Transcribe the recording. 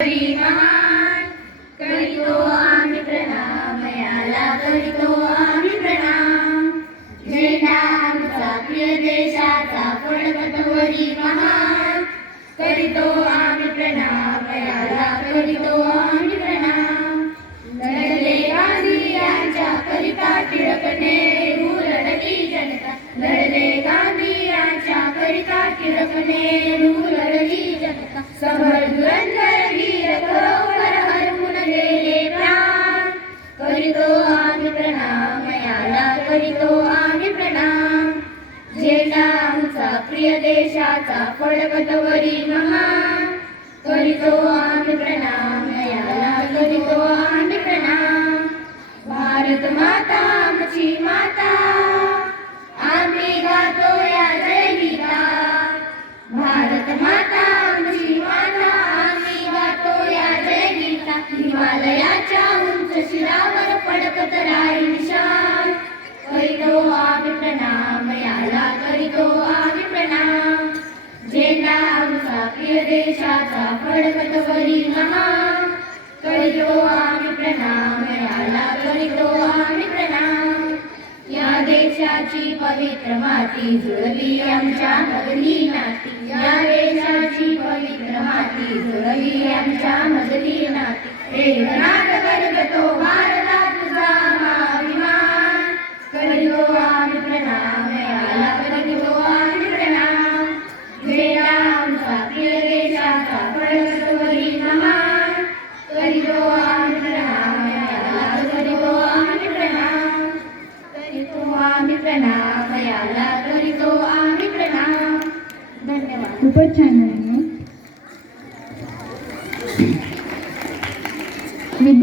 हरी महान करीतो आम्ही प्रणाम, याला करीतो आम्ही प्रणाम। झेंडा आमचा प्रिय देशाचा फडकतवरी महान, करीतो आम्ही प्रणाम, याला करीतो आम्ही प्रणाम। लढले गांधी यांच्या करिता टिळक नेहरू लढली जनता, लढले गांधी यांच्या करिता टिळक नेहरू लढली जनता। सबळ धुरंधर वीर खरोखर हरवून गेले प्राण, करीतो आम्ही प्रणाम, याला करीतो आम्ही प्रणाम। झेंडा आमचा प्रिय देशाचा फडकतवरी महान, करीतो आम्ही प्रणाम, याला करीतो आम्ही प्रणाम। भारत माता आमची माता, आम्ही गातो या जय गीता। भारत माता आमची माता, आम्ही गातो या जय गीता। हिमालयाच्या उंच शिरावर फडकत राही निशाण, करीतो आम्ही प्रणाम, याला करीतो आम्ही प्रणाम। झेंडा आमचा प्रिय देशाचा फडकतवरी महान, करीतो आम्ही प्रणाम, याला करीतो आम्ही प्रणाम। या देशाची पवित्र माती जुळली आमच्या मधली नाती, या देशाची पवित्र माती जुळली आमच्या मधली नाती। एकनाथ करतो भारता तुझा अभिमान, करीतो आम्ही प्रणाम, याला करीतो आम्ही प्रणाम। झेंडा आमचा प्रिय देशाचा फडकतवरी महान, करीतो आम्ही प्रणाम, याला करीतो आम्ही प्रणाम। करीतो आम्ही प्रणाम, याला करीतो आम्ही प्रणाम। धन्यवाद। खूपच छान.